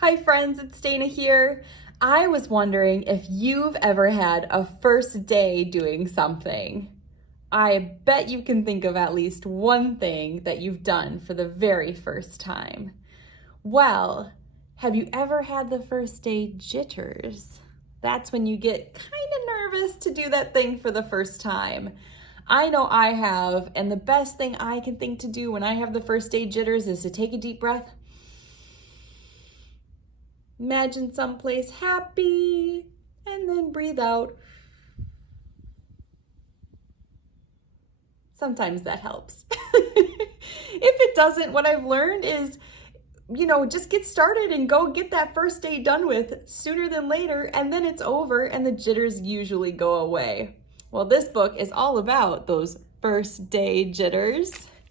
Hi friends, it's Dana here. I was wondering if you've ever had a first day doing something. I bet you can think of at least one thing that you've done for the very first time. Well, have you ever had the first day jitters? That's when you get kind of nervous to do that thing for the first time. I know I have, and the best thing I can think to do when I have the first day jitters is to take a deep breath. Imagine someplace happy, and then breathe out. Sometimes that helps. If it doesn't, what I've learned is, just get started and go get that first day done with sooner than later, and then it's over and the jitters usually go away. Well, this book is all about those first day jitters.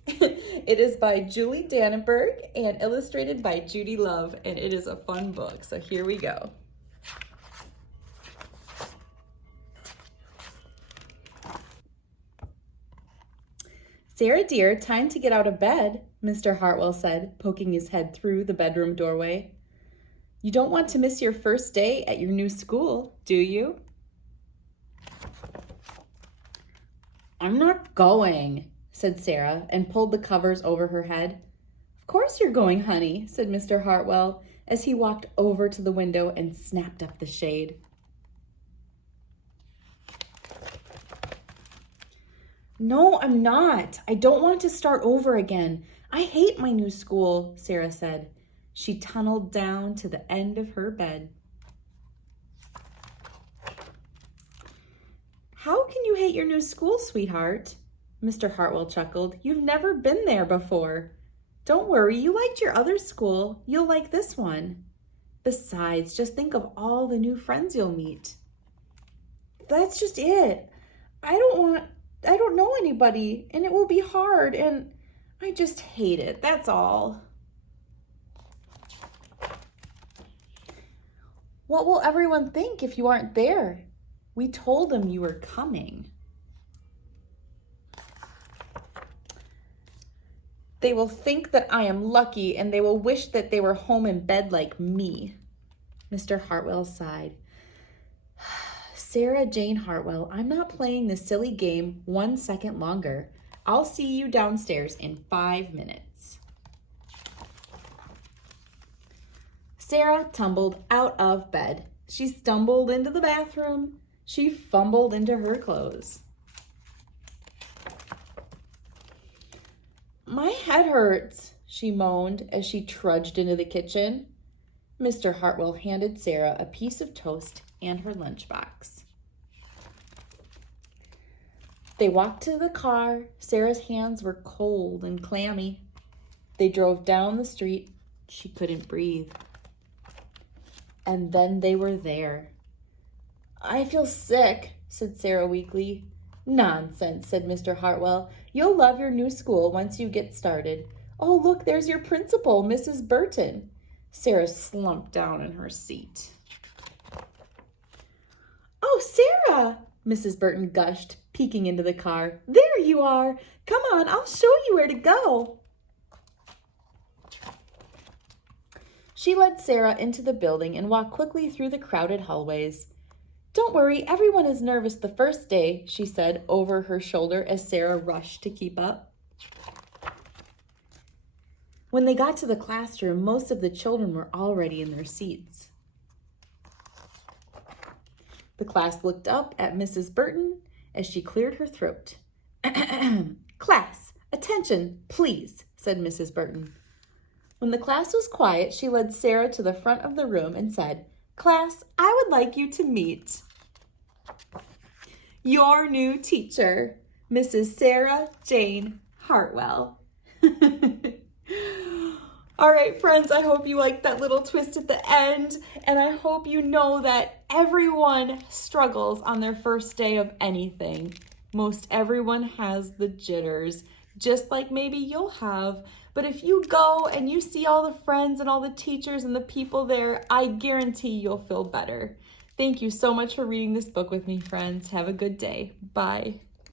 It is by Judy Dannebrog and illustrated by Judy Love, and it is a fun book. So here we go. Sarah dear, time to get out of bed, Mr. Hartwell said, poking his head through the bedroom doorway. You don't want to miss your first day at your new school, do you? I'm not going, said Sarah, and pulled the covers over her head. Of course you're going, honey, said Mr. Hartwell, as he walked over to the window and snapped up the shade. No, I'm not. I don't want to start over again. I hate my new school, Sarah said. She tunneled down to the end of her bed. How can you hate your new school, sweetheart? Mr. Hartwell chuckled. You've never been there before. Don't worry, you liked your other school. You'll like this one. Besides, just think of all the new friends you'll meet. That's just it. I don't know anybody, and it will be hard, and I just hate it. That's all. What will everyone think if you aren't there? We told them you were coming. They will think that I am lucky, and they will wish that they were home in bed like me. Mr. Hartwell sighed. Sarah Jane Hartwell, I'm not playing this silly game 1 second longer. I'll see you downstairs in 5 minutes. Sarah tumbled out of bed. She stumbled into the bathroom. She fumbled into her clothes. My head hurts, she moaned as she trudged into the kitchen. Mr. Hartwell handed Sarah a piece of toast and her lunchbox. They walked to the car. Sarah's hands were cold and clammy. They drove down the street. She couldn't breathe. And then they were there. I feel sick, said Sarah weakly. Nonsense, said Mr. Hartwell. You'll love your new school once you get started. Oh, look, there's your principal, Mrs. Burton. Sarah slumped down in her seat. Oh, Sarah, Mrs. Burton gushed, peeking into the car. There you are. Come on, I'll show you where to go. She led Sarah into the building and walked quickly through the crowded hallways. Don't worry, everyone is nervous the first day, she said over her shoulder as Sarah rushed to keep up. When they got to the classroom, most of the children were already in their seats. The class looked up at Mrs. Burton as she cleared her throat. Class, attention, please, said Mrs. Burton. When the class was quiet, she led Sarah to the front of the room and said, Class, I would like you to meet your new teacher, Mrs. Sarah Jane Hartwell. All right, friends, I hope you liked that little twist at the end, and I hope you know that everyone struggles on their first day of anything. Most everyone has the jitters, just like maybe you'll have. But if you go and you see all the friends and all the teachers and the people there, I guarantee you'll feel better. Thank you so much for reading this book with me, friends. Have a good day. Bye.